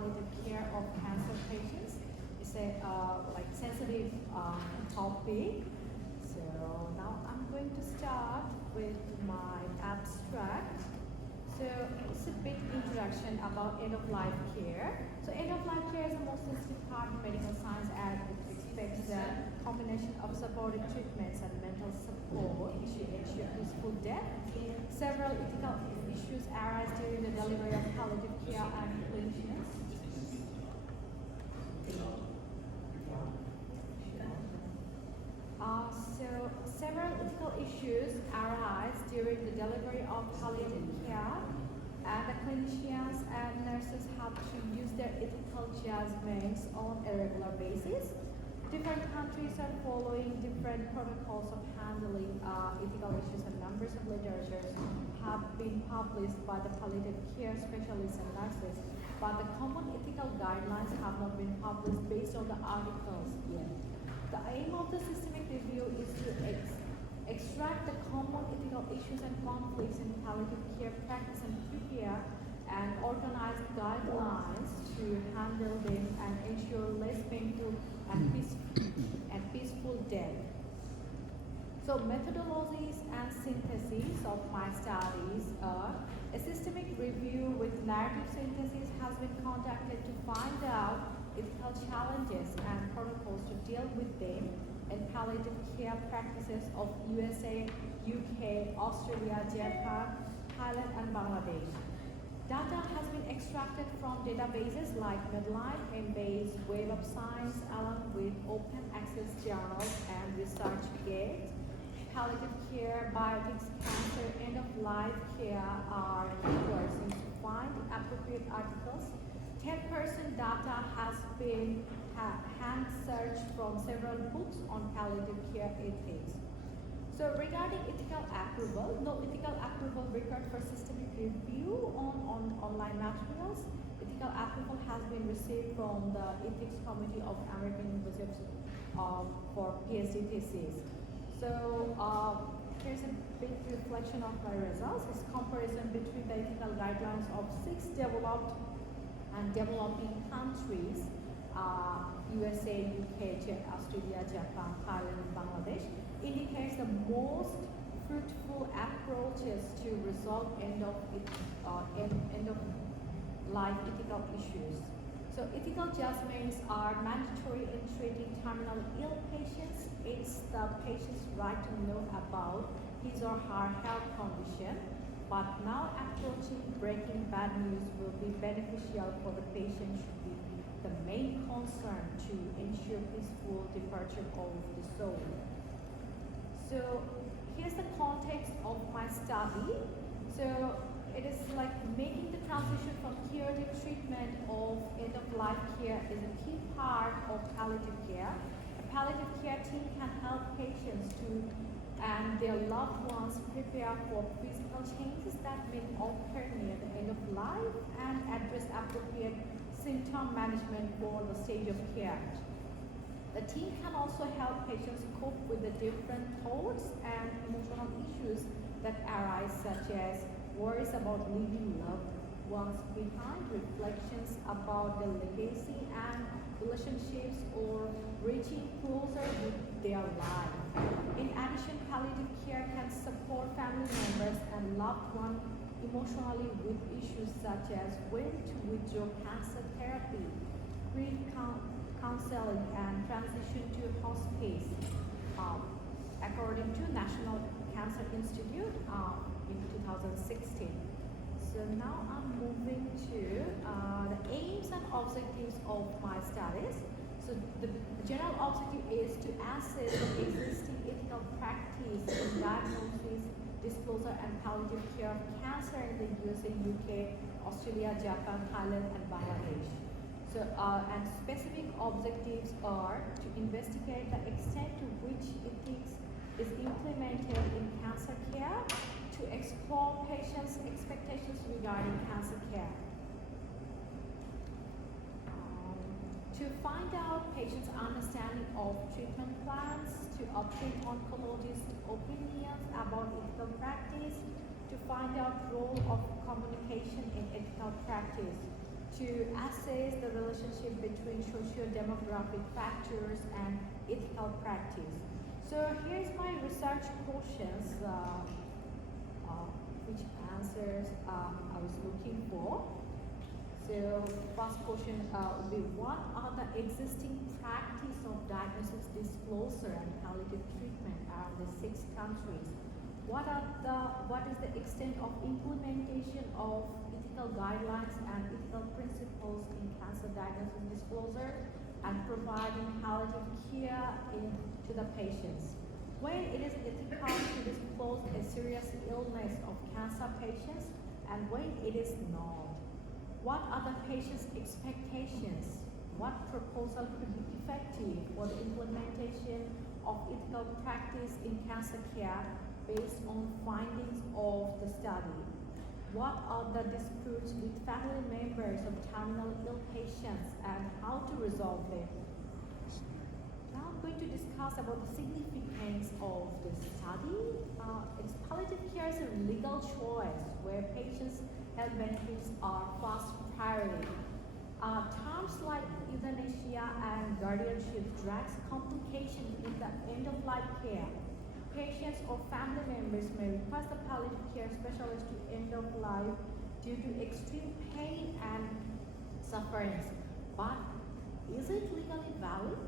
palliative care of cancer patients. It's a sensitive topic. So now I'm going to start with my abstract. So it's a big introduction about end-of-life care. So end-of-life care is the most sensitive part of medical science, as it expects a combination of supportive treatments and mental support to ensure peaceful death. Several ethical issues arise during the delivery of palliative care and clinicians. Several ethical issues arise during the delivery of palliative care, and the clinicians and nurses have to use their ethical judgments on a regular basis. Different countries are following different protocols of handling ethical issues, and numbers of literatures have been published by the palliative care specialists and nurses, but the common ethical guidelines have not been published based on the articles yet. The aim of the systemic review is to extract the common ethical issues and conflicts in palliative care practice and prepare and organize guidelines to handle them and ensure less painful and peaceful death. So methodologies and syntheses of my studies are: a systemic review with narrative synthesis has been conducted to find out ethical challenges and protocols to deal with them in palliative care practices of USA, UK, Australia, Japan, Thailand, and Bangladesh. Data has been extracted from databases like Medline, Embase, Web of Science, along with open access journals and ResearchGate. Palliative care, biotics, cancer, end-of-life care are keywords to find appropriate articles. 10% data has been hand searched from several books on palliative care ethics. So regarding ethical approval, no ethical approval required for systemic review on online materials. Ethical approval has been received from the Ethics Committee of American University for PhD thesis. So here's a big reflection of my results. It's comparison between the ethical guidelines of 6 developed and developing countries, USA, UK, Australia, Japan, Thailand, and Bangladesh, indicates the most fruitful approaches to resolve end-of-life ethical issues. So ethical judgments are mandatory in treating terminally ill patients. It's the patient's right to know about his or her health condition. But now approaching breaking bad news will be beneficial for the patient should be the main concern to ensure peaceful departure of the soul. So here's the context of my study. So it is like making the transition from curative treatment of end-of-life care is a key part of palliative care. A palliative care team can help patients and their loved ones prepare for physical changes that may occur near the end of life and address appropriate symptom management for the stage of care. The team can also help patients cope with the different thoughts and emotional issues that arise, such as worries about leaving loved ones behind, reflections about the legacy and relationships, or reaching closer with their life. In addition, palliative care can support family members and loved ones emotionally with issues such as when to withdraw cancer therapy, grief counseling, and transition to hospice, according to National Cancer Institute in 2016. So now I'm moving to the aims and objectives of my studies. So the general objective is to assess the existing ethical practice in diagnosis, disclosure, and palliative care of cancer in the USA, UK, Australia, Japan, Thailand, and Bangladesh. So, and specific objectives are to investigate the extent to which ethics is implemented in cancer care, to explore patients' expectations regarding cancer care, to find out patients' understanding of treatment plans, to obtain oncologists' opinions about ethical practice, to find out role of communication in ethical practice, to assess the relationship between socio-demographic factors and ethical practice. So here's my research questions, which answers I was looking for. So first question would be, what are the existing practice of diagnosis disclosure and palliative treatment around the 6 countries? What is the extent of implementation of ethical guidelines and ethical principles in cancer diagnosis disclosure and providing palliative care to the patients? When it is ethical to disclose a serious illness of cancer patients and when it is not? What are the patient's expectations? What proposal could be effective for the implementation of ethical practice in cancer care based on findings of the study? What are the disputes with family members of terminal ill patients and how to resolve them? Now I'm going to discuss about the significance of the study. It's palliative care is a legal choice where patients' health benefits are first priority. Terms like euthanasia and guardianship drags complications in the end-of-life care. Patients or family members may request a palliative care specialist to end of life due to extreme pain and sufferings. But is it legally valid?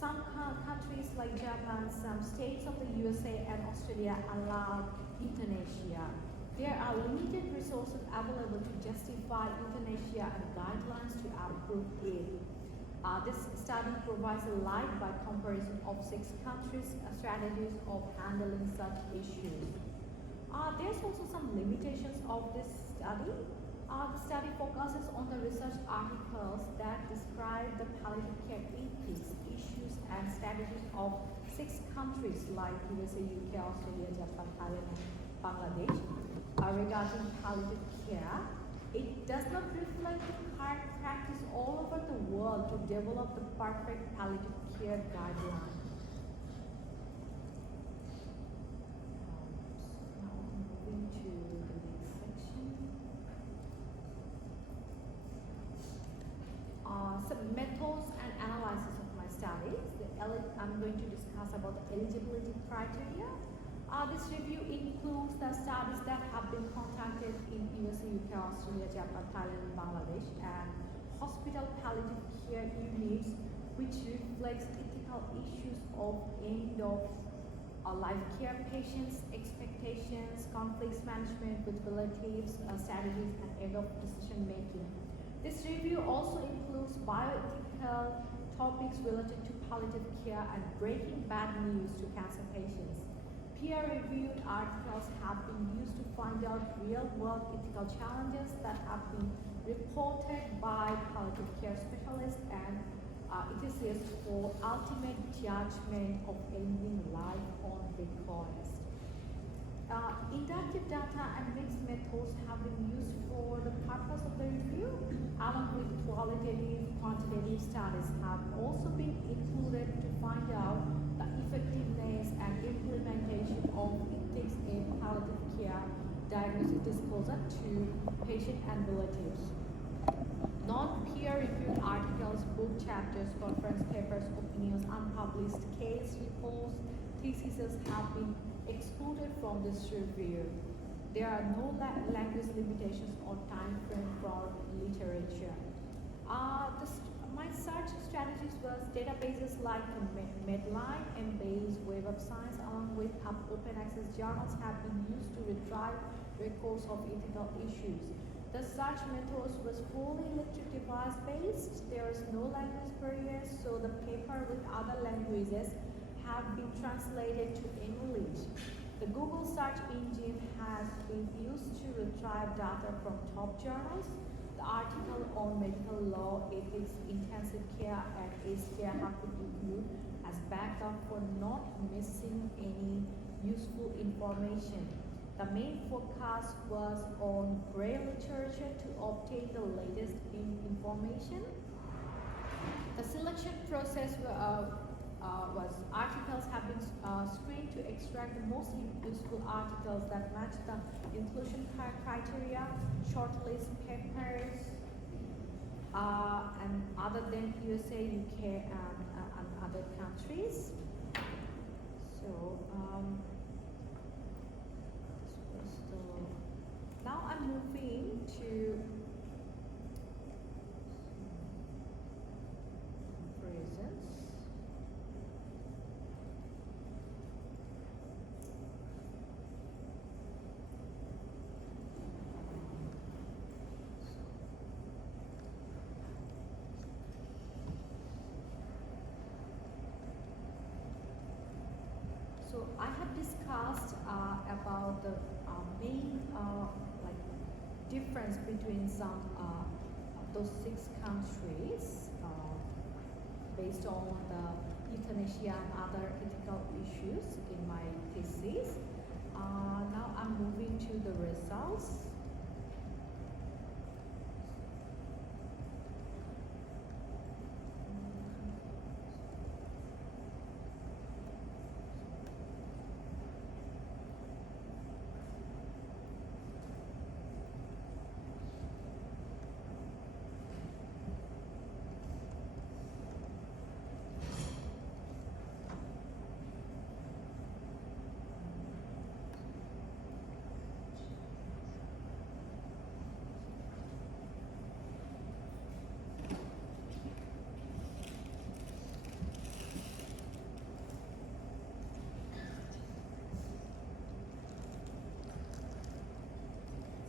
Some countries like Japan, some states of the USA and Australia allow euthanasia. There are limited resources available to justify euthanasia and guidelines to approve it. This study provides a light by comparison of 6 countries' strategies of handling such issues. There's also some limitations of this study. The study focuses on the research articles that describe the palliative care ethics, issues, and strategies of 6 countries like USA, UK, Australia, Japan, Thailand, and Bangladesh regarding palliative care. It does not reflect the current practice all over the world to develop the perfect palliative care guideline. Now moving to the next section. Some methods and analysis of my studies. I'm going to discuss about the eligibility criteria. This review includes the studies that have been conducted in USA, UK, Australia, Japan, Thailand, and Bangladesh, and hospital palliative care units, which reflects ethical issues of end-of-life care patients, expectations, conflicts management with relatives, strategies, and end-of-decision making. This review also includes bioethical topics related to palliative care and breaking bad news to cancer patients. Peer-reviewed articles have been used to find out real-world ethical challenges that have been reported by palliative care specialists and it is for ultimate judgment of ending life on request. Inductive data and mixed methods have been used for the purpose of the review, along with qualitative, quantitative studies have also been included to find out the effectiveness and implementation of ethics in palliative care diagnosis disclosure to patient and relatives. Non-peer-reviewed articles, book chapters, conference papers, opinions, unpublished case reports, theses have been excluded from this review. There are no language limitations or time frame for literature. My search strategies was databases like Medline and Bayes Web of Science, along with open access journals have been used to retrieve records of ethical issues. The search methods was fully electric device based. There is no language barriers, so the paper with other languages have been translated to English. The Google search engine has been used to retrieve data from top journals. The article on medical law, ethics, intensive care, and aged care have been reviewed as backup for not missing any useful information. The main focus was on Braille literature to obtain the latest information. The selection process was articles have been screened to extract the most useful articles that match the inclusion criteria, shortlist papers, and other than USA, UK, and other countries. So now I'm moving to presence. So I have discussed about the main like difference between some those 6 countries based on the euthanasia and other ethical issues in my thesis. Now I'm moving to the results.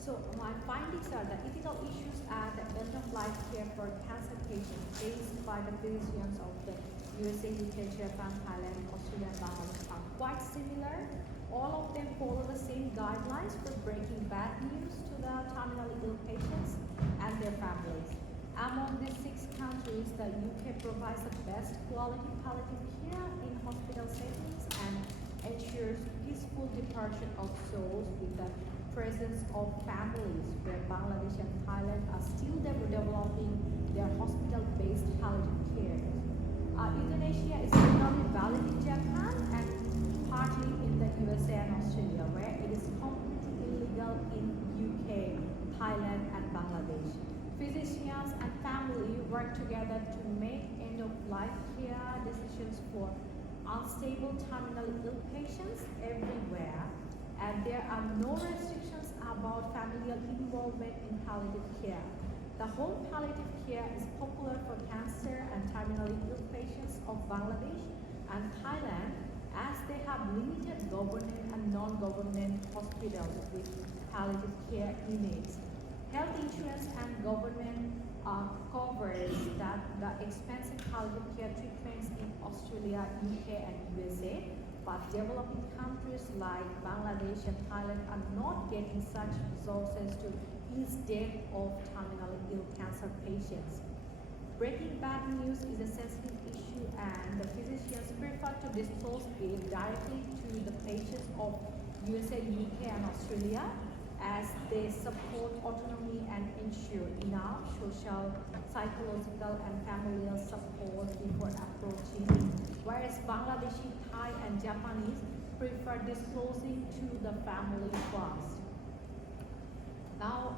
So my findings are that ethical issues at the end-of-life care for cancer patients faced by the physicians of the USA, UK, Japan, Thailand, Australia, and Bangladesh are quite similar. All of them follow the same guidelines for breaking bad news to the terminally ill patients and their families. Among these 6 countries, the UK provides the best quality palliative care in hospital settings and ensures peaceful departure of souls with the presence of families, where Bangladesh and Thailand are still developing their hospital-based palliative care. Euthanasia is legally valid in Japan and partly in the USA and Australia, where it is completely illegal in UK, Thailand, and Bangladesh. Physicians and family work together to make end-of-life care decisions for unstable terminally ill patients everywhere, and there are no restrictions about familial involvement in palliative care. The whole palliative care is popular for cancer and terminally ill patients of Bangladesh and Thailand, as they have limited government and non-government hospitals with palliative care units. Health insurance and government covers that the expensive palliative care treatments in Australia, UK, and USA, but developing countries like Bangladesh and Thailand are not getting such resources to ease death of terminally ill cancer patients. Breaking bad news is a sensitive issue, and the physicians prefer to disclose it directly to the patients of USA, UK, and Australia, as they support autonomy and ensure enough social, psychological, and familial support before approaching, whereas Bangladeshi, Thai, and Japanese prefer disclosing to the family first. Now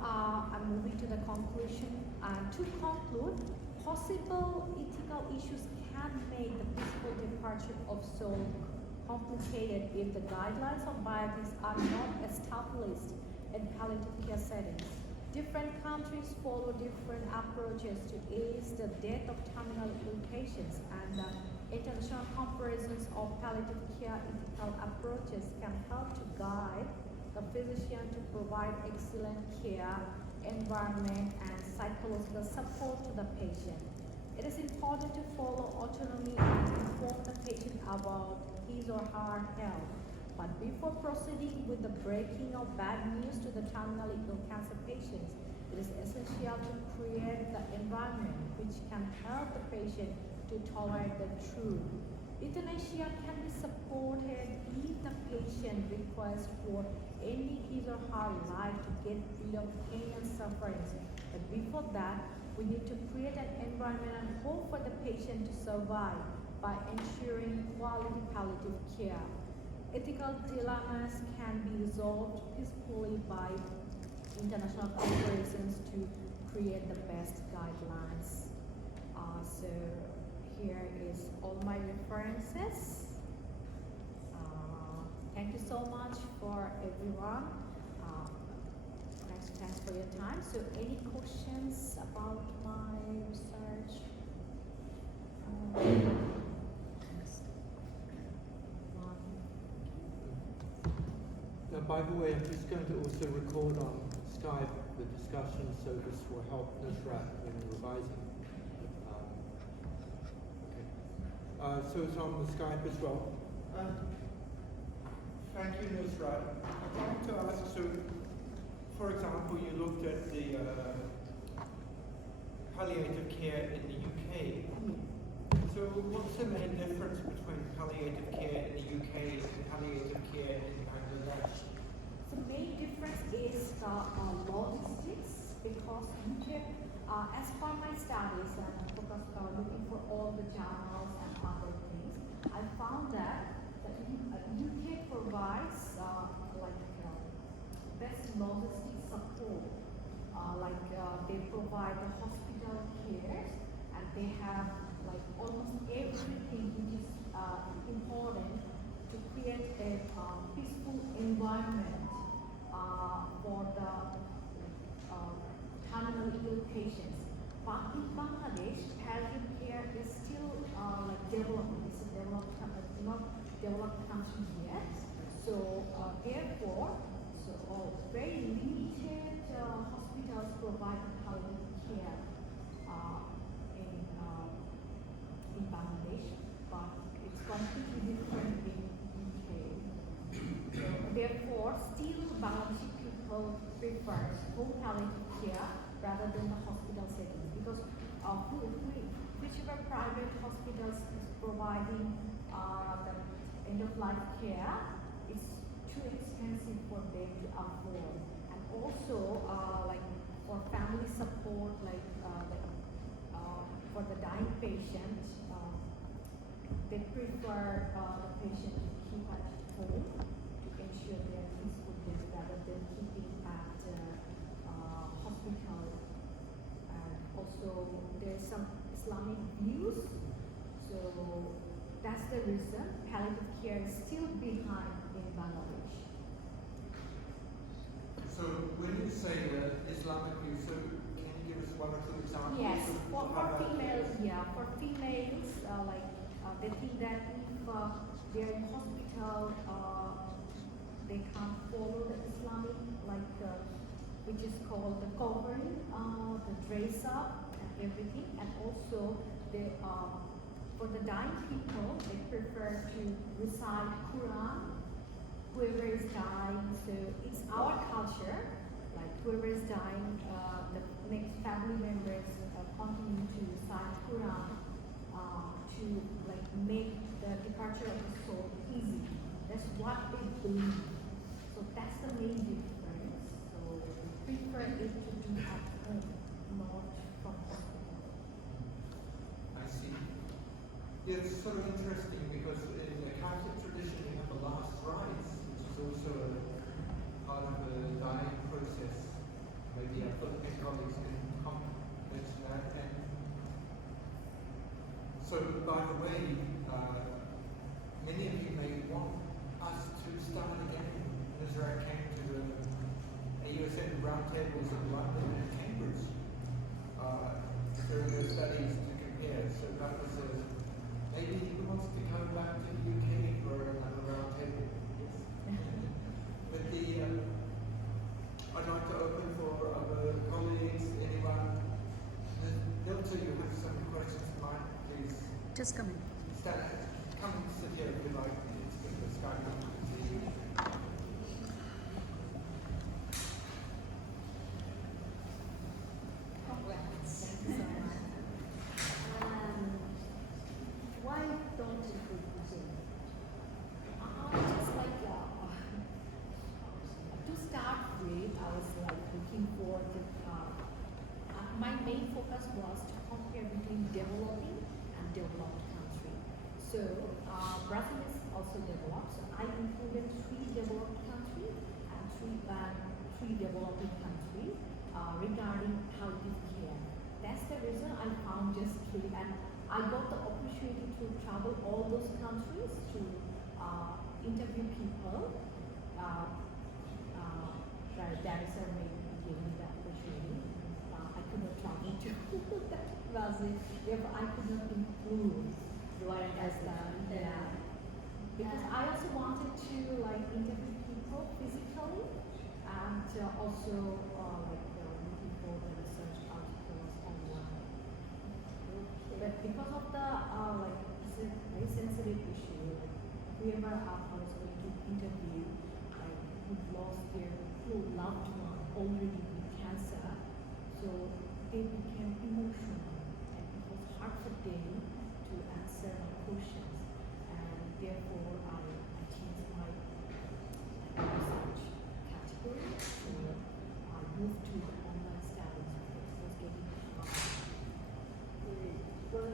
I'm moving to the conclusion. To conclude, possible ethical issues can make the peaceful departure of soul complicated if the guidelines of bioethics are not established in palliative care settings. Different countries follow different approaches to ease the death of terminally ill patients, and international comparisons of palliative care ethical approaches can help to guide the physician to provide excellent care, environment, and psychological support to the patient. It is important to follow autonomy and inform the patient about his or her health. But before proceeding with the breaking of bad news to the terminally ill cancer patients, it is essential to create the environment which can help the patient to tolerate the truth. Euthanasia can be supported if the patient requests for ending his or her life to get rid of pain and suffering. But before that, we need to create an environment and hope for the patient to survive by ensuring quality palliative care. Ethical dilemmas can be resolved peacefully by international comparisons to create the best guidelines. So here is all my references. Thank you so much for everyone. Thanks for your time. So any questions about my research? By the way, I'm just going to also record on Skype the discussion, so this will help Nusrat in revising. So it's on the Skype as well. Thank you, Nusrat. I'd like to ask, so for example, you looked at the palliative care in the UK. So what's the main difference between palliative care in the UK and palliative care in Bangladesh? The main difference is logistics, because UK, as per my studies and focus looking for all the journals and other things, I found that UK provides best logistics support. They provide the hospital care, and they have almost everything which is important to create a peaceful environment for the terminally ill patients. But in Bangladesh, palliative care is still developing. It's not developed country yet. So therefore, very limited hospitals provide palliative care in Bangladesh, but it's completely different in UK. So therefore, still Bangladeshi people prefer home palliative care rather than the hospital settings, because whichever private hospitals is providing the end-of-life care, it's too expensive for them to afford. And also, for family support, for the dying patient, they prefer the patient to keep at home to ensure their peaceful death rather than keeping at hospital. And also, there's some Islamic views, so that's the reason palliative care is still behind in Bangladesh. So when you say Islamic view, so can you give us one or two examples? Yes, for females, they think that if they're in hospital, they can't follow the Islamic, which is called the covering, the dress up and everything. And also, for the dying people, they prefer to recite Quran, whoever is dying. So it's our culture, whoever is dying, the next family members continue to recite Quran to make the departure of the soul easy. That's what they believe. So that's the main difference. So they prefer it to be at home, not from hospital. I see. Yeah, it's sort of interesting because in the Catholic tradition you have the last rites, which is also a part of the dying process. Maybe our Philippine colleagues can mention that. And so, by the way, many of you may want us to start again. Nusrat came to the AUSN roundtables in London and Cambridge during their studies to compare. So that was maybe he wants to come back to the UK for another roundtable. But I'd like to open for other colleagues, anyone. Nilta, you have some questions, Mike, please. Just come in. Come and sit here if you like. It's good for Skype. Congrats. Thank you so much. Why don't you continue? To start with, I was looking for my main focus was to compare between developing and developed country. So Brazil is also developed. So I included 3 developed countries and three developing countries. regarding palliative care. That's the reason I found just three, and I got the opportunity to travel all those countries to interview people. Director may give me the opportunity. I could not travel to that was it. Therefore, I could not include Right, as the because I also wanted to like interview people physically and also looking for the research articles online. But because of the it's a very sensitive issue, like whoever I was going to interview, like who lost their loved one already with cancer, so they became emotional, and it was hard for them to answer my questions, and therefore I changed my research category. So I moved to the online studies because it was getting hard. Well,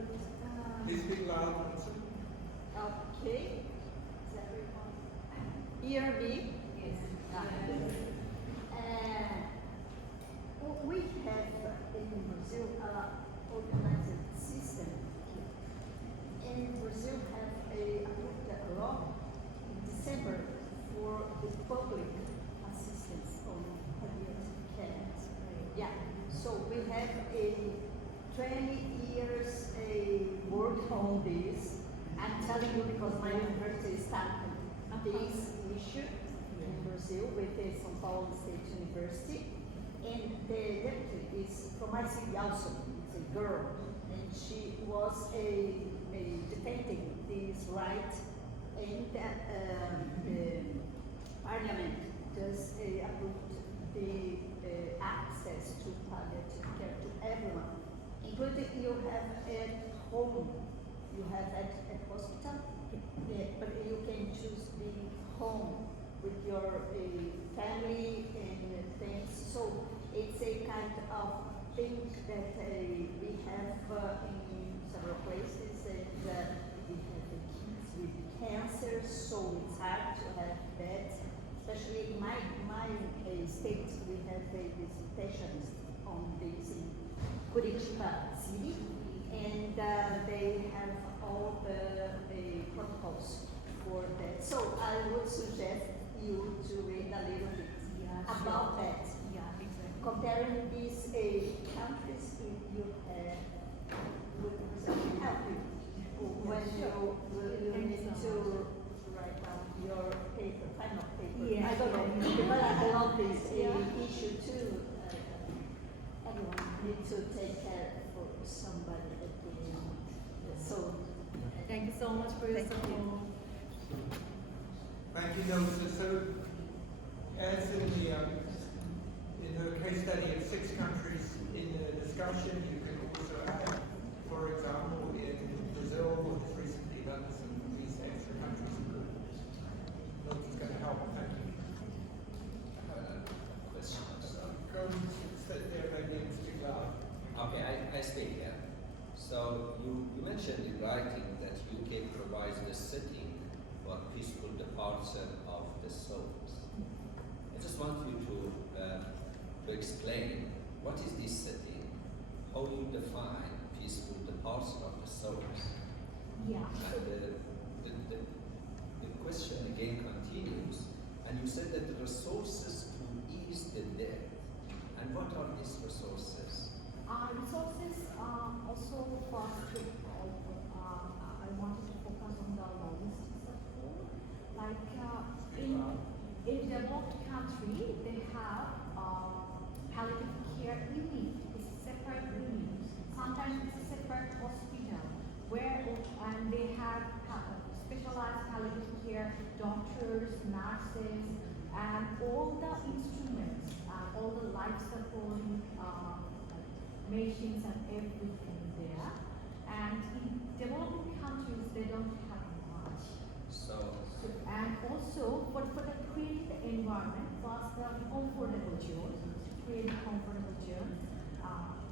Please speak loud, Nusrat. okay. Is everyone hear me? Yes. We have in Brazil organized system. And Brazil have approved a law in December for the public assistance on palliative care. Yeah. So we have a 20 years work on this. I'm telling you because my university started this issue in Brazil with the São Paulo State University. And the deputy is from my city also. It's a girl, and she was defending this right. And the parliament just approved the access to palliative care to everyone, including you have at home, you have at hospital, but you can choose being home with your family and things. So it's a kind of thing that we have in several places, and we have the kids with cancer, so it's hard to have that. Especially in my state, we have the specialists on this in Curitiba city, and they have all the protocols for that. So I would suggest you to read a little bit about that. Yeah, exactly. Comparing these countries, if you would help you when you need to write down your paper, final paper. Yeah. I don't know, but I love this issue too. Everyone need to take care for somebody that they so. Thank you so much for your Thank support. you. Thank you, Nusrat. So, as in the case study of 6 countries in the discussion, you can also add, for example, in Brazil, has recently done some of these extra countries. Nusrat's going to help. Thank you. I have a question. Go and sit there, maybe, and speak loud. Okay, I speak here. So you mentioned in writing that UK provides the setting for peaceful departure of the souls. I just want you to explain what is this setting, how you define peaceful departure of the souls. Yeah. And the question again continues, and you said that the resources to ease the death. And what are these resources? Resources also for us to I wanted to focus on the logistics support. Like in developed country, they have palliative care unit. It's a separate unit. Sometimes it's a separate hospital where and they have specialized palliative care doctors, nurses, and all the instruments, all the life supporting machines and everything there. And in developing countries, they don't have much. So And also, for the create the environment, plus the comfortable zone, to create a comfortable zone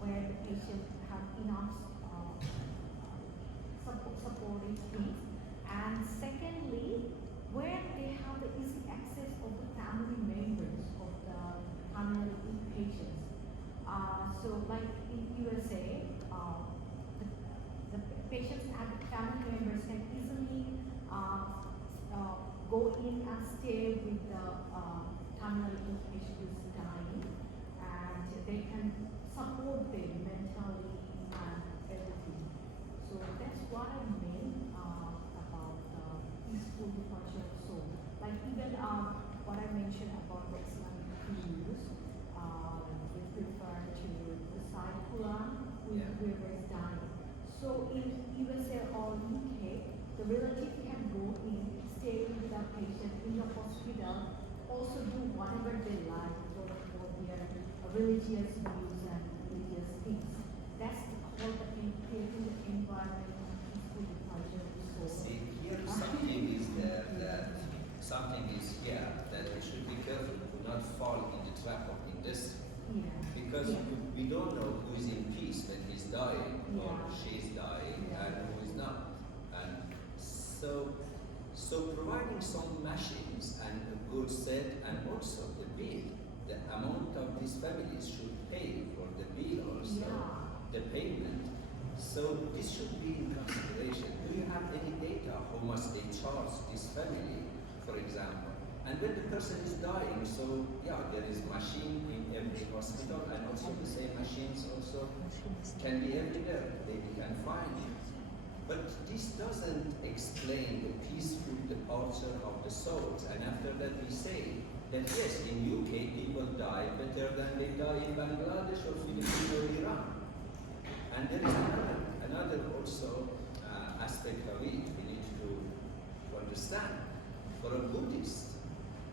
where the patient have enough supporting things. And secondly, where they have the easy access of the family members of the terminal patients. family members can easily go in and stay with the terminally ill patient who's dying, and they can support them mentally and everything. So that's what I mean about peaceful departure of soul. Like even what I mentioned about the Islamic views, they prefer to recite Quran with whoever is dying. So in USA or UK, the relative can go in, stay with the patient in the hospital, also do whatever they like for their religious views and religious things. That's called the creating the environment of peaceful departure of soul. See, here something is there that something is here that we should be careful to not fall in the trap of industry. Yeah. Because we don't know who is in peace when he's dying or Yeah. she's dying Yeah. and who is not. And so providing some machines and a good set and also the bill, the amount of these families should pay for the bill also, the payment. So this should be in consideration. Do you have any data how much they charge this family, for example? And when the person is dying, so yeah, there is machine in every hospital, and also the same machines also can be everywhere. They can find it. But this doesn't explain the peaceful departure of the souls. And after that we say that yes, in UK people die better than they die in Bangladesh or Philippines or Iran. And there is another also aspect of it we need to understand. For a Buddhist,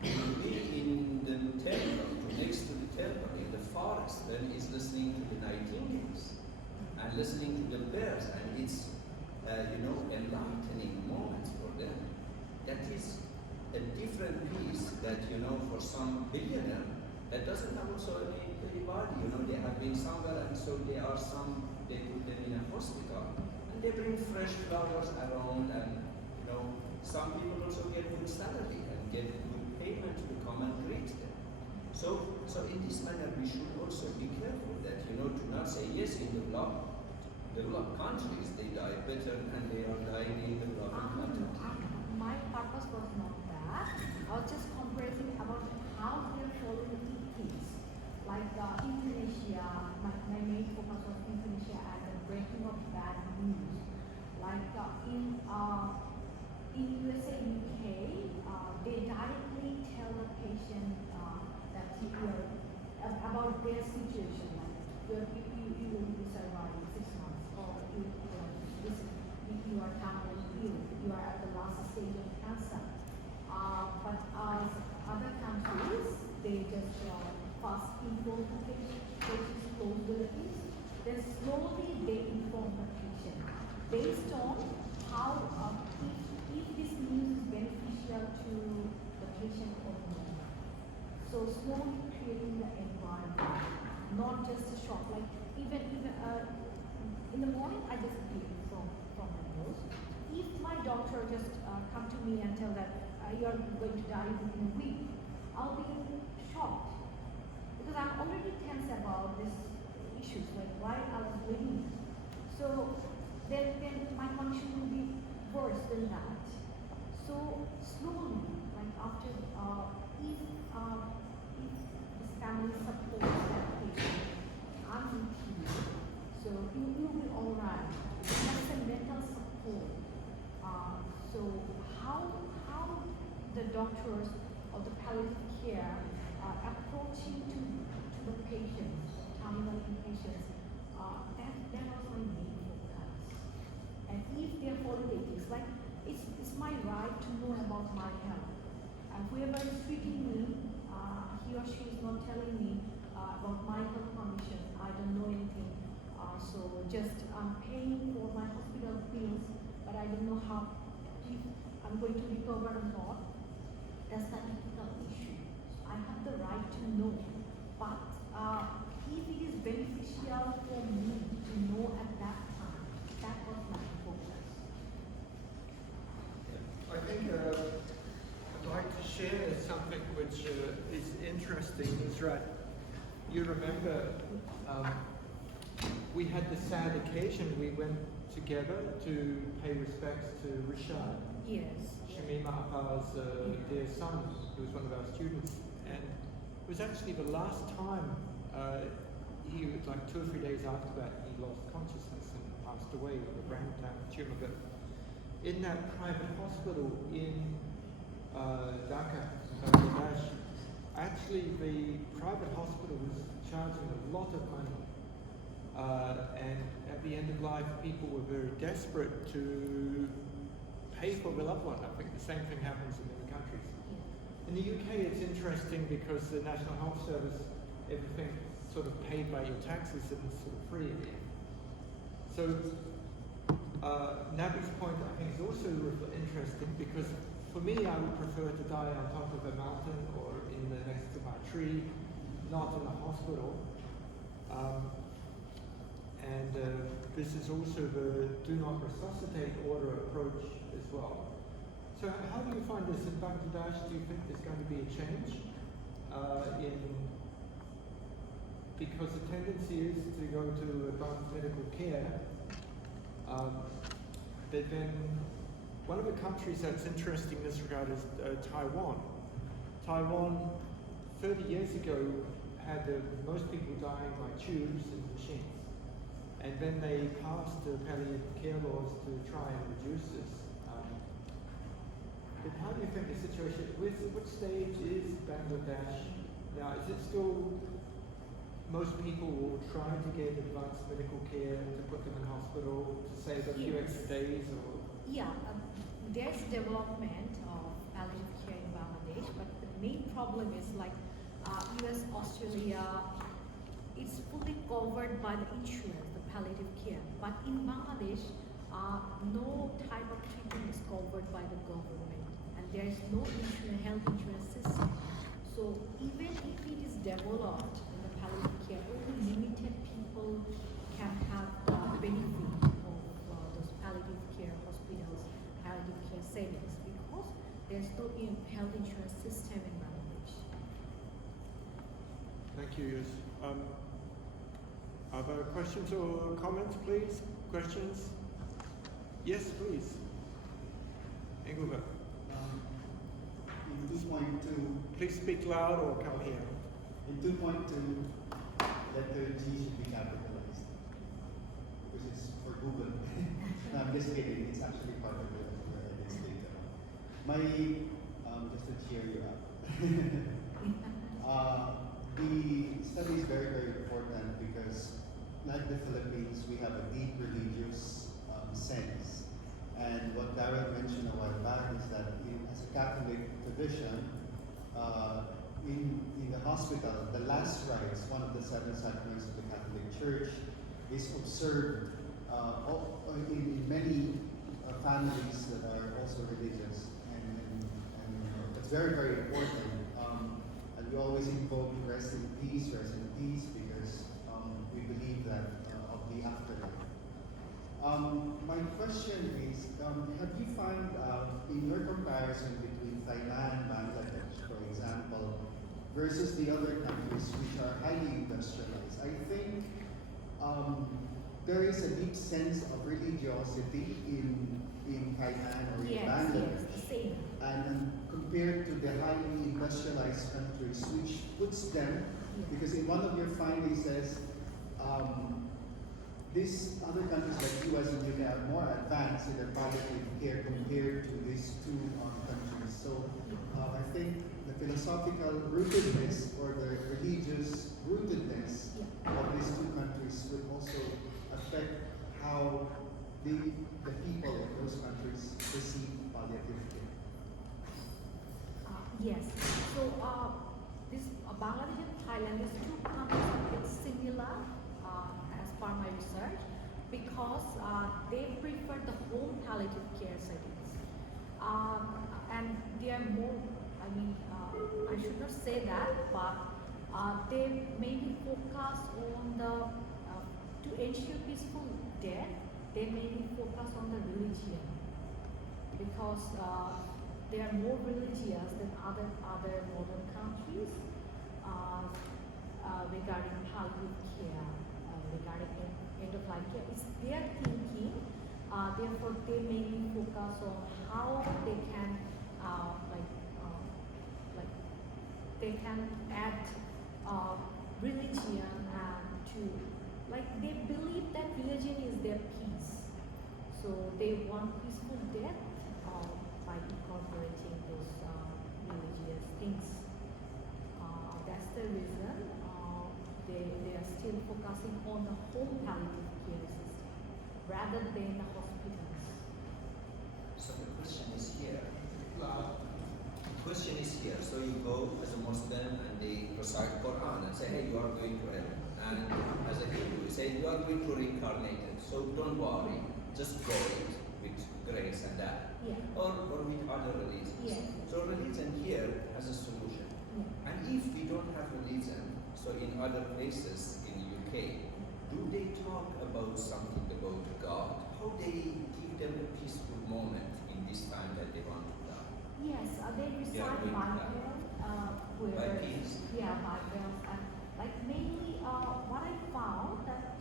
to be in the temple, next to the temple, in the forest, then is listening to the nightingales and listening to the birds, and it's enlightening moments for them. That is a different piece that, for some billionaire, that doesn't have also anybody, they have been somewhere, and so they put them in a hospital, and they bring fresh flowers around, and, some people also get good salary and get good payment to come and greet them. So in this manner, we should also be careful that, to not say, yes, in developed countries, they die better and they are dying in developing countries. My purpose was not that. I was just comparing about how they are following ethics. Like Indonesia, my main focus was Indonesia and the breaking of bad news. Like in USA, UK, they directly tell the patient that about their situation. Like you will be surviving 6 months, or you are terminally ill, you are at the last stage of cancer. But as other countries, they just fast inform the patient's close relatives. Then slowly they inform the patient based on how if this news is beneficial to the patient or not. So slowly creating the environment, not just a shock. Like even in the morning, I just get from my nose. If my doctor just come to me and tell that you are going to die within a week, I'll be shocked because I'm already tense about these issues, like why I was living. So then my condition will be worse than that. So slowly, like after if this family supports that patient, I'm with you. So you will be all right. That's a mental support. So how the doctors or the palliative care are approaching to the patients, terminal patients, that was my main focus. And if they're following ethics, like it's my right to know about my health. And whoever is treating me, he or she is not telling me about my health condition. I don't know anything. So just I'm paying for my hospital bills, but I don't know if I'm going to recover or not. That's the ethical issue. I have the right to know. But if it is beneficial for me to know at that time, that was my focus. I think I'd like to share something which is interesting. Nusrat, you remember we had the sad occasion, we went together to pay respects to Rishad, Yes. Shamima Appa's dear son, who was one of our students. And it was actually the last time, he was like 2 or 3 days after that, he lost consciousness and passed away of a brain tumor. But in that private hospital in Dhaka, Bangladesh, actually the private hospital was charging a lot of money. And at the end of life, people were very desperate to pay for the loved one. I think the same thing happens in many countries. In the UK, it's interesting because the National Health Service, everything sort of paid by your taxes and it's sort of free in the end. So Nabi's point, I think, is also interesting because for me, I would prefer to die on top of a mountain or next to my tree, not in a hospital. This is also the do not resuscitate order approach as well. So how do you find this in Bangladesh? Do you think there's going to be a change because the tendency is to go to advanced medical care. But then one of the countries that's interesting in this regard is Taiwan. Taiwan, 30 years ago, had most people dying by tubes and machines. And then they passed the palliative care laws to try and reduce this. But how do you think the situation, which stage is Bangladesh now? Is it still, most people will try to get advanced medical care to put them in hospital to save a few extra days? Or? Yeah, there's development of palliative care in Bangladesh, but the main problem is like US, Australia, it's fully covered by the insurance, the palliative care. But in Bangladesh, no type of treatment is covered by the government, and there is no health insurance system. So even if it is developed in the palliative care, only limited people can have benefit of those palliative care hospitals, palliative care settings, because there's no health insurance system in Bangladesh. Thank you, Yus. Other questions or comments, please? Questions? Yes, please. Engelbert. In 2.2, Please speak loud or come here. in 2.2, letter G should be capitalized because it's for Google. No, I'm just kidding. It's actually part of the edits later on. Just to cheer you up. The study is very, very important because, like the Philippines, we have a deep religious sense. And what Darren mentioned a while back is that as a Catholic tradition, in the hospital, the last rites, one of the 7 sacraments of the Catholic Church, is observed in many families that are also religious. And it's very, very important. And we always invoke rest in peace, because we believe that of the afterlife. My question is, have you found in your comparison between Thailand and Bangladesh, for example, versus the other countries which are highly industrialized, I think there is a deep sense of religiosity in Thailand or in Bangladesh. Yes, same. And compared to the highly industrialized countries, which puts them, because in one of your findings says, these other countries like US and UK are more advanced in their palliative care compared to these two countries. So I think the philosophical rootedness or the religious rootedness of these two countries would also affect how the people of those countries receive palliative care. Yes. So this Bangladesh and Thailand, these two countries are a bit similar as per my research, because they prefer the home palliative care settings, and they are more. I mean, I should not say that, but they mainly focus on the to ensure peaceful death. They mainly focus on the religion, because they are more religious than other modern countries regarding palliative care, regarding end of life care. It's their thinking Therefore, they mainly focus on how they can, like they can add religion to, like they believe that religion is their peace. So they want peaceful death by incorporating those religious things. That's the reason they are still focusing on the home palliative care system rather than the hospitals. So the question is here. Question is here. So you go as a Muslim and they recite Quran and say, hey, you are going to heaven. And as a Hindu, you say you are going to reincarnate it. So don't worry, just go it with grace and that. Yeah. Or with other religions. Yeah. So religion here has a solution. Yeah. And if we don't have religion, so in other places in UK, do they talk about something about God? How they give them a peaceful moment in this time that they want to die? Yes, they They are recite doing Bible, where Bibles? yeah, Bibles, and like mainly what I found that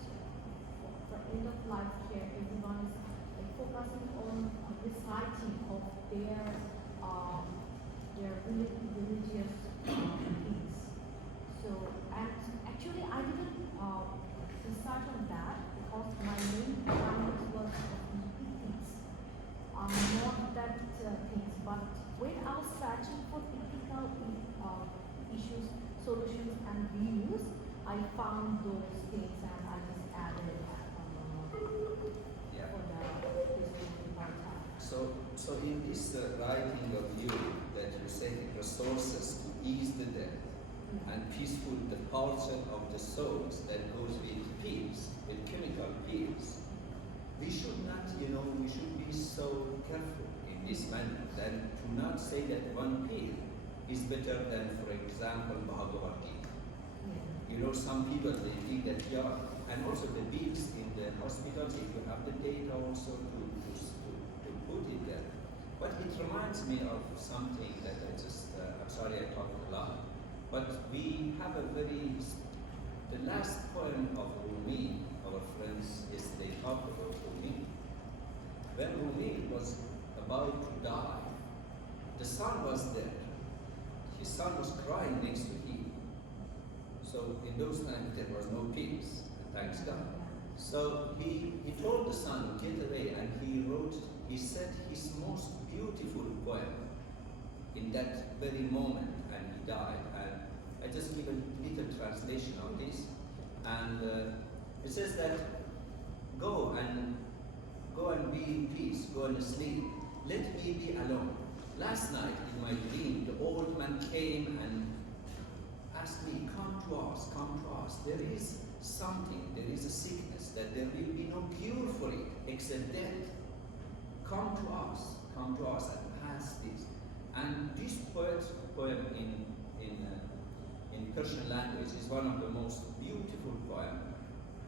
for end of life care, everyone is like focusing on reciting of their religious things. So and actually I didn't research on that because my main findings was things, not that things, but when I was searching for ethical issues, solutions, and views, I found those things and I just added Yeah. for the peaceful part. So in this writing of you that you say resources to ease the death and peaceful departure of the souls that goes with pills, with chemical pills, we should not, we should be so careful in this manner than to not say that one pill is better than, for example, Bhagavad Gita. Some people they think that and also the bills in the hospitals, if you have the data also to put it there. But it reminds me of something that I'm sorry I talked a lot, but we have the last poem of Rumi, our friends yesterday talked about Rumi. When Rumi was about to die, the son was there. His son was crying next to him. So in those times there was no peace, thanks God. So he told the son, get away, and he said his most beautiful poem in that very moment, and he died. And I just give a little translation of this. And it says that go and be in peace, go and sleep. Let me be alone. Last night in my dream, the old man came and asked me, come to us. There is something, there is a sickness that there will be no cure for it except death. Come to us and pass this. And this poem in Persian language is one of the most beautiful poems.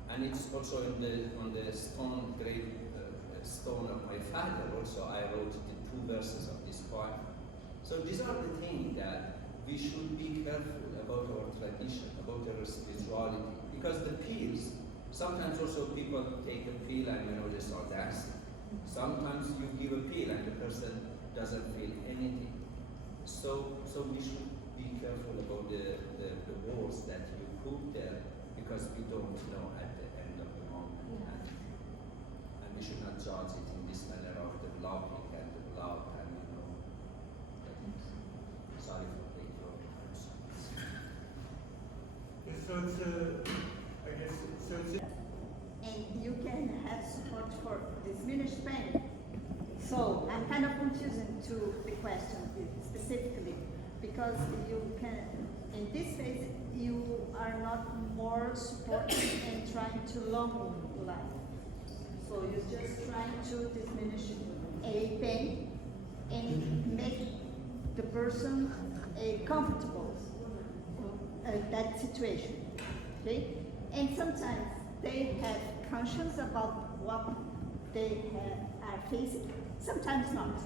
And it's also on the stone of my father also I wrote the 2 verses of this poem. So these are the things that we should be careful about our tradition, about our spirituality. Because the pills, sometimes also people take a pill and they start dancing. Sometimes you give a pill and the person doesn't feel anything. So we should be careful about the words that you put there, because we don't know at the end of the moment. And we should not judge it in this manner of developing and develop and sorry for taking your time. And you can have support for diminished pain. So I'm kind of confused to the question specifically, because you can, in this phase, you are not more supportive and trying to long life. So you're just trying to diminish a pain and make the person comfortable that situation. Okay? And sometimes they have conscience about what they are facing, sometimes not.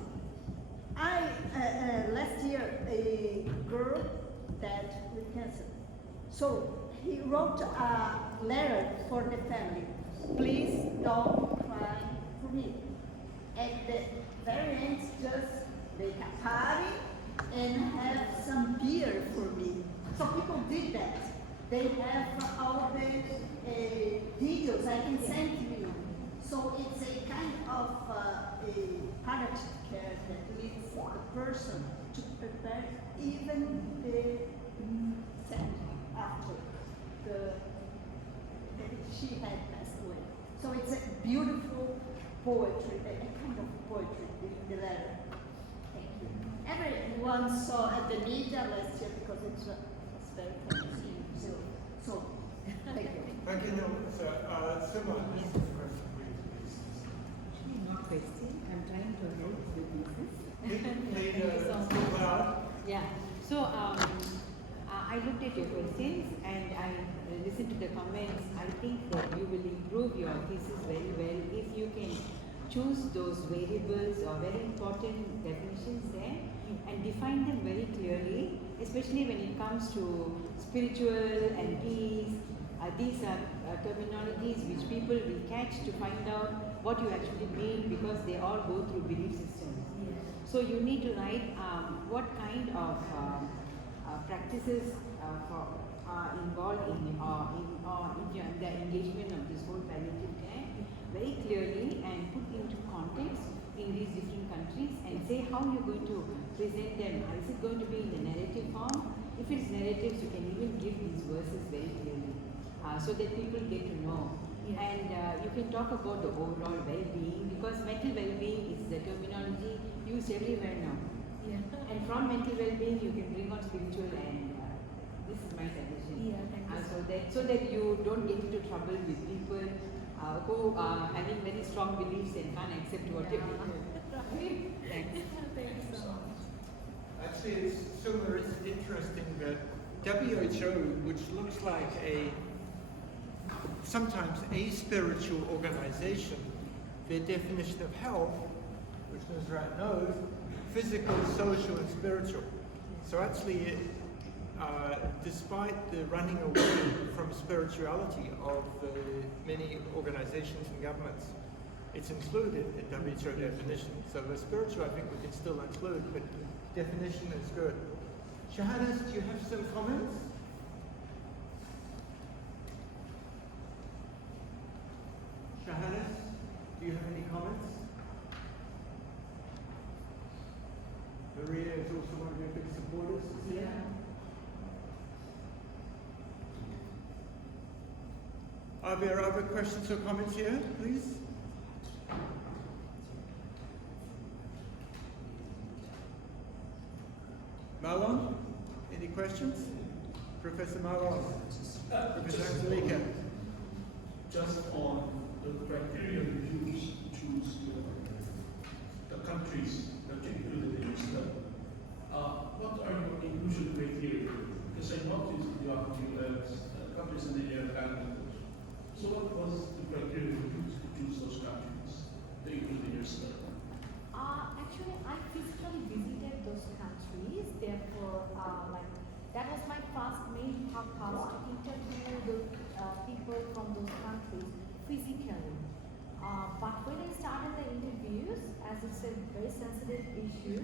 Last year, a girl died with cancer. So he wrote a letter for the family. Please don't cry for me. At the very end, just make a party and have some beer for me. So people did that. They have all the videos I can send to you. So it's a kind of a palliative care that leads the person to prepare even the second after she had passed away. So it's a beautiful poetry, a kind of poetry in the letter. Thank you. Everyone saw at the media last year because it was very famous in Brazil. So, thank you. Thank you, Suma, this is a question for you, please. Not question. I'm trying to help the business. Yeah. So I looked at your questions and I listened to the comments. I think that you will improve your thesis very well if you can choose those variables or very important definitions there and define them very clearly, especially when it comes to spiritual and peace. These are terminologies which people will catch to find out what you actually mean because they all go through belief systems. So you need to write what kind of practices are involved in the engagement of this whole palliative care very clearly and put into context in these different countries and say how you're going to present them. Is it going to be in the narrative form? If it's narratives, you can even give these verses very clearly so that people get to know. And you can talk about the overall well-being because mental well-being is the terminology used everywhere now. And from mental well-being, you can bring on spiritual and this is my suggestion. So that you don't get into trouble with people who are having very strong beliefs and can't accept whatever. Thanks. Thanks so much. Actually, it's interesting that WHO, which looks like sometimes a spiritual organization, their definition of health, which Nusrat knows, physical, social, and spiritual. So actually, despite the running away from spirituality of the many organizations and governments, it's included in WHO definition. So the spiritual, I think we can still include, but definition is good. Shahadas, do you have some comments? Shahadas, do you have any comments? Maria is also one of your big supporters, is here. Are there other questions or comments here, please? Marlon, any questions? Professor Marlon, Professor Angelica. Just on the criteria you use to choose the countries, particularly in Islam, what are your inclusion criteria? Because I noticed you have countries in the area and so what was the criteria you used to choose those countries to include in your study? Actually, I physically visited those countries. Therefore, that was my first main purpose to interview the people from those countries physically. But when I started the interviews, as it's a very sensitive issue,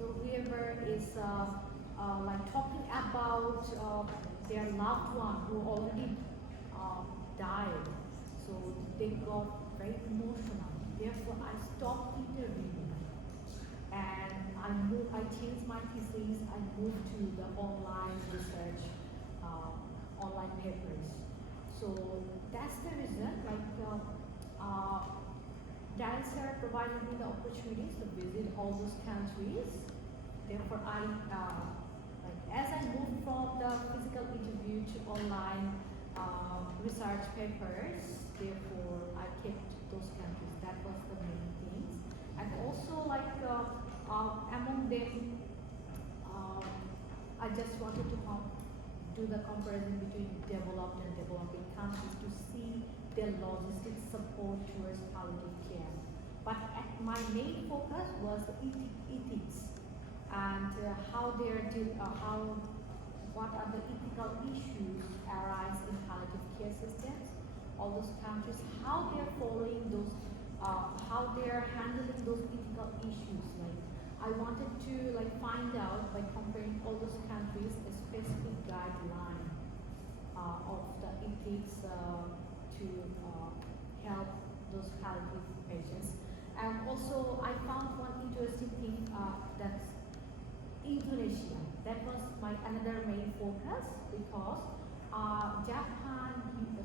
so whoever is talking about their loved one who already died, so they got very emotional. Therefore, I stopped interviewing, and I changed my thesis. I moved to the online research, online papers. So that's the reason. Dance provided me the opportunities to visit all those countries. Therefore, as I moved from the physical interview to online research papers, therefore I kept those countries. That was the main things. And also among them, I just wanted to do the comparison between developed and developing countries to see their logistic support towards palliative care. But my main focus was the ethics and what are the ethical issues arise in palliative care systems, all those countries, how they are following those how they are handling those ethical issues. Like, I wanted to find out by comparing all those countries a specific guideline of the ethics to help those palliative patients. And also, I found one interesting thing that's Indonesia. That was my another main focus because Japan,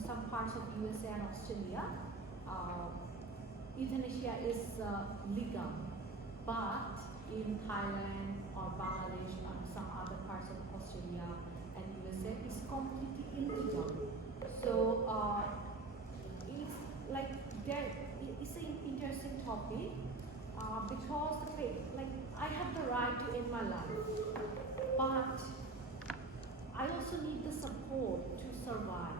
some parts of USA and Australia, euthanasia is legal, but in Thailand or Bangladesh and some other parts of Australia and USA, it's completely illegal. So it's like it's an interesting topic because I have the right to end my life, but I also need the support to survive.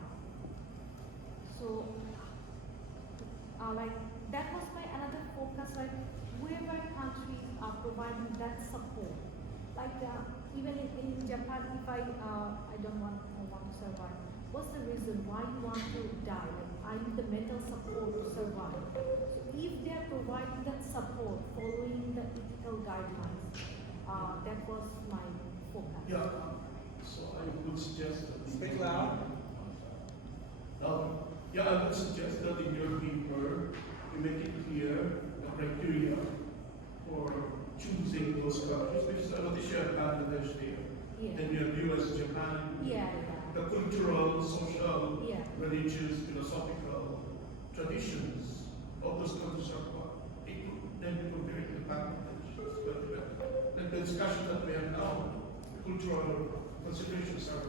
So that was my another focus. Wherever countries are providing that support, even in Japan, if I don't want to survive, what's the reason why you want to die? I need the mental support to survive. So if they are providing that support, following the ethical guidelines, that was my focus. Yeah. So I would suggest that Speak loud. I would suggest that in your paper you make it clear the criteria for choosing those countries, because I noticed you have Bangladesh there, Yeah. then you have US, Japan, Yeah. the cultural, social, Yeah. religious, philosophical traditions of those countries are what? Then you compare it to Bangladesh. But the discussion that we have now, cultural considerations are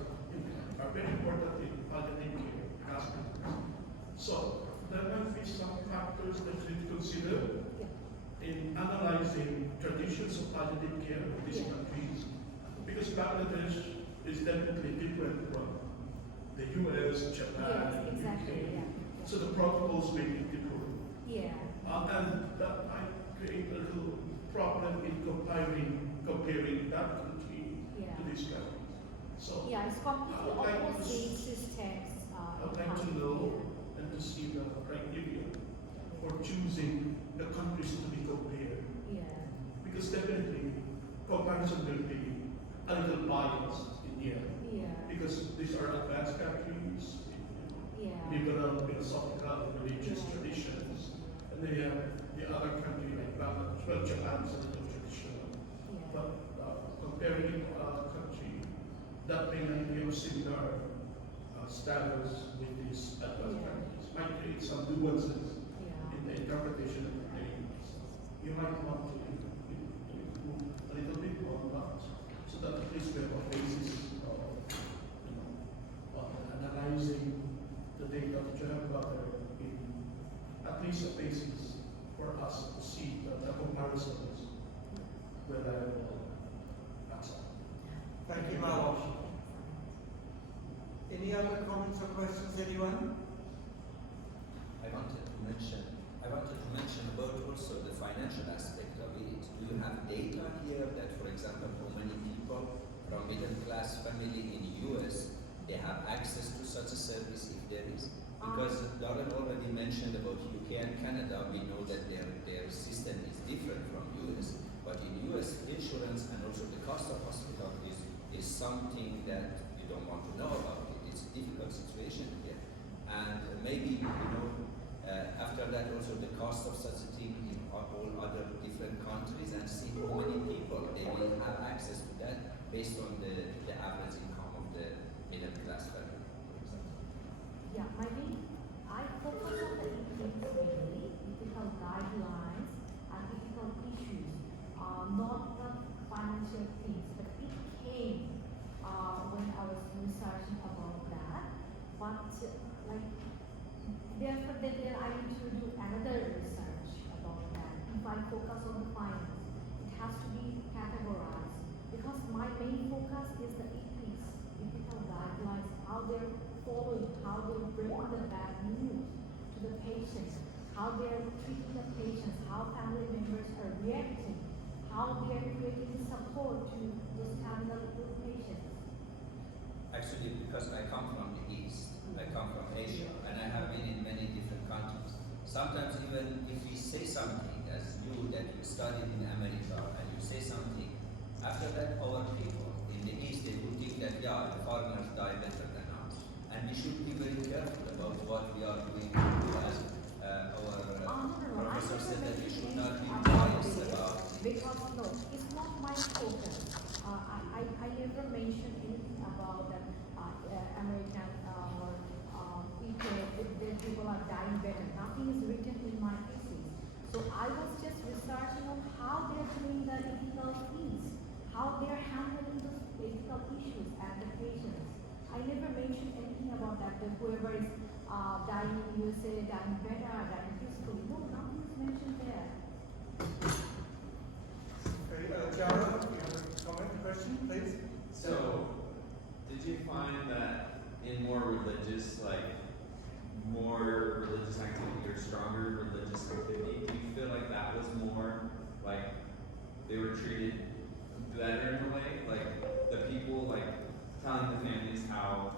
very important in palliative care aspects. So there might be some factors that you need to consider in analyzing traditions of palliative care in these countries, because Bangladesh is definitely different from the US, Japan, Yes, and exactly. UK. Yeah. So the protocols may be different. Yeah. And that might create a little problem in comparing that country Yeah. to this country. So Yeah, it's completely I would like to opposite systems. I would like to know and to see the criteria for choosing the countries to be compared. Yeah. Because definitely comparison will be a little biased in the end. Yeah. Because these are advanced countries, Yeah. liberal, philosophical, religious Yeah. traditions. And then you have the other country like Bangladesh. Well, Japan is a little traditional. Yeah. But comparing it to other country, that may not be of similar status with these advanced Yeah. countries. Might create some nuances Yeah. in the interpretation of the things. You might want to improve a little bit on that, so that at least we have a basis of analyzing the data that you have gathered in at least a basis for us to see that the comparisons reliable. That's all. Thank you, Malosh. Any other comments or questions, anyone? I wanted to mention about also the financial aspect of it. Do you have data here that, for example, how many people from middle class family in US they have access to such a service if there is? Because Lauren already mentioned about UK and Canada, we know that their system is different from US, but in US insurance and also the cost of hospital is something that you don't want to know about it. It's a difficult situation here. And maybe, after that also the cost of such a thing in all other different countries, and see how many people they will have access to that based on the average income of the middle class family, for example. Yeah, I focus on the ethics mainly, ethical guidelines and ethical issues, not the financial things. But it came when I was researching about that. But therefore, then I need to do another research about that. If I focus on the finance, it has to be categorized because my main focus is the ethics, ethical guidelines, how they're following, how they're bringing the bad news to the patients, how they're treating the patients, how family members are reacting, how they're creating support to those terminal patients. Actually, because I come from the East, I come from Asia, and I have been in many different countries. sometimes even if we say something, as you that you studied in America, and you say something, after that our people in the East, they would think that, yeah, the foreigners die better than us. And we should be very careful about what we are doing, as our professor said that we should not be biased about it. Because no, it's not my focus. I never mentioned anything about that American or UK, that people are dying better. Nothing is written in my thesis. So I was just researching on how they're doing the ethical things, how they're handling those ethical issues and the patients. I never mentioned anything about that whoever is dying in USA, dying better, dying peacefully. No, nothing is mentioned there. Okay, Jara, you have a comment, question, please? So, did you find that in more religious activity or stronger religious activity, do you feel like that was more like they were treated better in a way? Like the people telling the families how,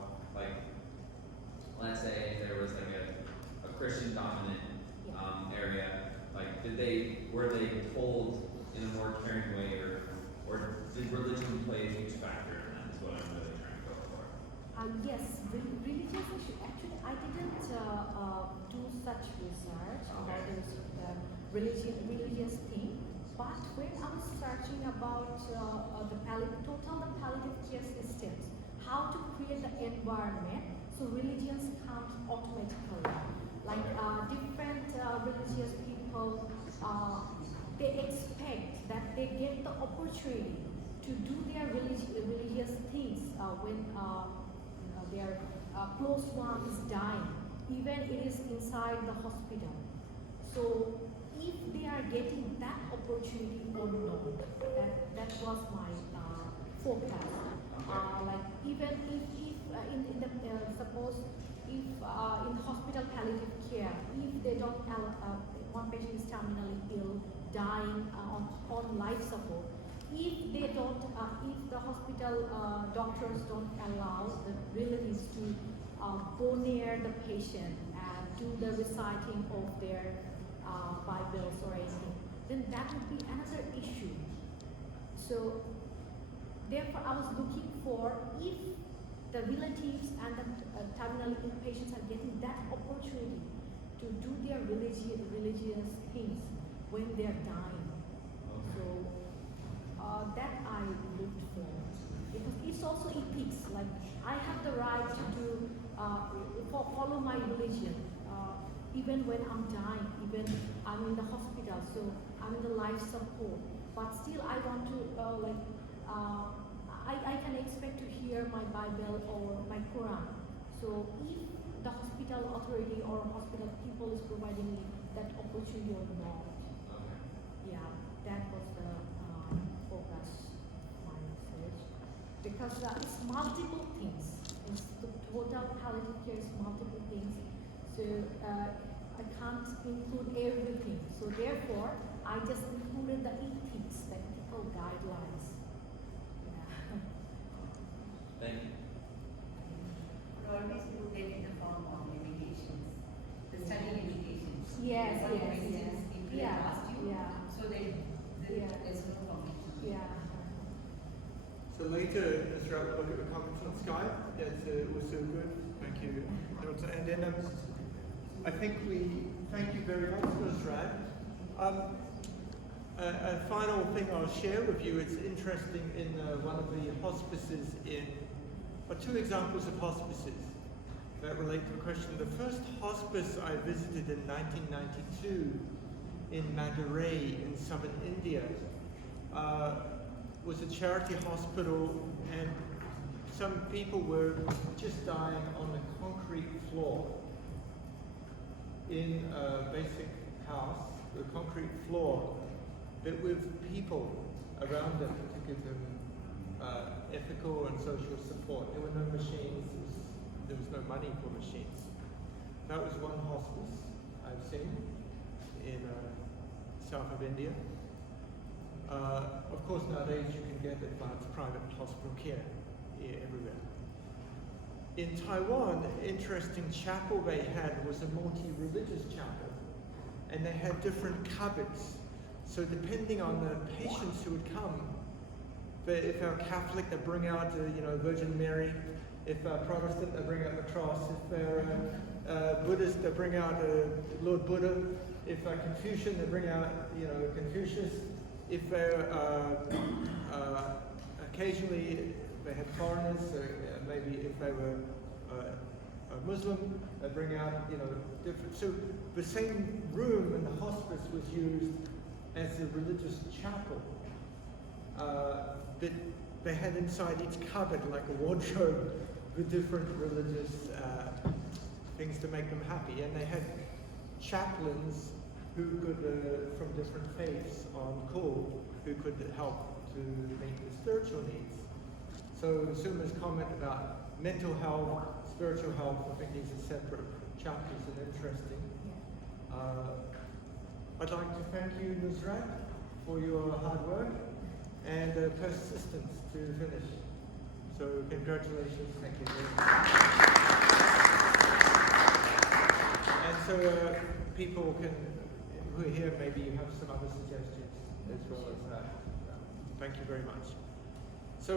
let's say there was a Christian dominant area, were they told in a more caring way, or did religion play a huge factor in that? Is what I'm really trying to go for. Yes, religious issue. Actually, I didn't do such research about the religious thing. But when I was searching about the palliative care systems, how to create the environment, so religions come automatically. Like different religious people, they expect that they get the opportunity to do their religious things when their close one is dying, even it is inside the hospital. So if they are getting that opportunity or not, that was my focus. Like even if in the suppose if in hospital palliative care, if they don't one patient is terminally ill, dying on life support, if they don't, if the hospital doctors don't allow the relatives to go near the patient and do the reciting of their Bibles or anything, then that would be another issue. So therefore, I was looking for if the relatives and the terminally ill patients are getting that opportunity to do their religious things when they're dying. So that I looked for, because it's also ethics. Like I have the right to do follow my religion, even when I'm dying, even I'm in the hospital, so I'm in the life support. But still, I want to I can expect to hear my Bible or my Quran. So if the hospital authority or hospital people is providing me that opportunity or not, yeah, that was the focus of my research. Because it's multiple things. It's the total palliative care is multiple things. So I can't include everything. So therefore, I just included the ethics, the ethical guidelines. Thank you. Always put them in the form of limitations, the study limitations. Yes, Some yes, questions yes. people Yeah, have asked you, yeah. so there's no permission. Yeah. So later, Nusrat will look at the comments on Skype. That's also good. Thank you. And then I think we thank you very much, Nusrat. A final thing I'll share with you, it's interesting in one of the hospices or two examples of hospices that relate to the question. The first hospice I visited in 1992 in Madurai in southern India was a charity hospital, and some people were just dying on the concrete floor in a basic house, the concrete floor, but with people around them to give them ethical and social support. There were no machines, there was no money for machines. That was one hospice I've seen in south of India. Of course, nowadays you can get advanced private hospital care everywhere. In Taiwan, the interesting chapel they had was a multi-religious chapel. and they had different cupboards. So depending on the patients who would come, if they're Catholic, they bring out, Virgin Mary. If they're Protestant, they bring out the cross. If they're Buddhist, they bring out Lord Buddha. If they're Confucian, they bring out, Confucius. If they're occasionally they had foreigners, so maybe if they were a Muslim, they bring out, different. So the same room in the hospice was used as a religious chapel. But they had inside each cupboard like a wardrobe with different religious things to make them happy. And they had chaplains who could, from different faiths on call, who could help to meet the spiritual needs. So Suma's comment about mental health, spiritual health, I think these are separate chapters and interesting. I'd like to thank you, Nusrat, for your hard work and persistence to finish. So congratulations, thank you very much. And so people who are here, maybe you have some other suggestions as well as that. Thank you very much. So